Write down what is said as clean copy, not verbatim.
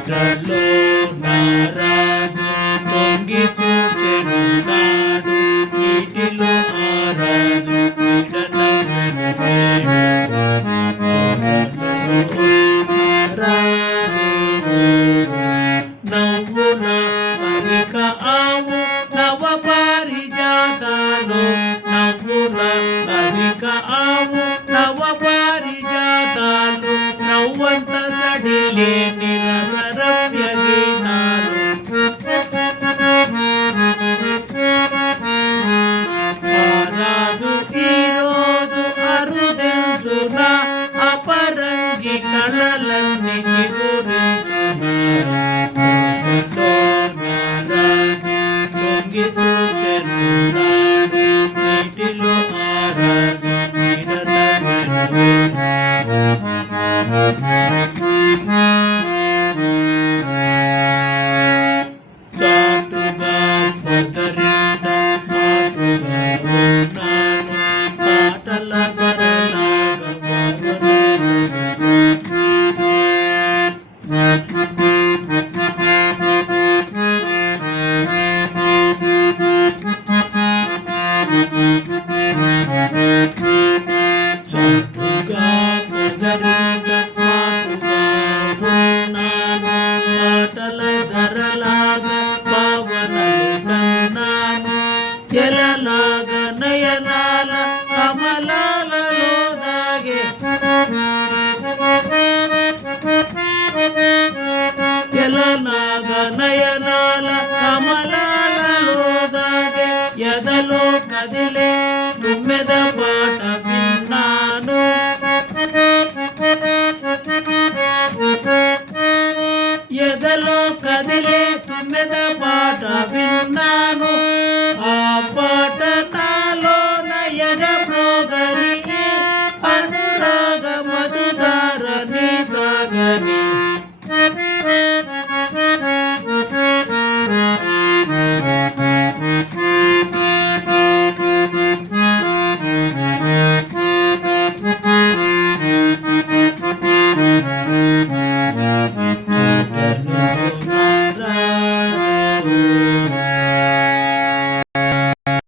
పుట్టలో నారాజు తొంగి చూచెనున్నాడు, నీటిలో ఆరాజు నవ్వుల అవిక ఆవు నవ పారిజాతాలు, నవ్వుల అవిక ఆవు నవ పారిజాతాలు, నవ్వంత సడిలేని రసరమ్య గీతాలు. ఆరాజు ఈరోజు అరుదించున అపరంజి కళలన్నీ చిగురించున, తొంగి చూచెనున్నాడు, నీటిలో ఆరాజు చాటుగా పొదరింట మాటుగా ఉన్నాను, పాటల గరలాగా చాటుగా పొదరింట మాటుగా ఉన్నాను, పాటల ధరలాగా పావనలు కన్నాను, ఎలలాగా నయనాల కమలాలలో దాగే, ఎలలాగా నయనాల కమలాలలో దాగే, ఎదలో కదిలే తుమ్మెద పాట విన్నాను, ఎదలో కదిలే తుమ్మెద పాట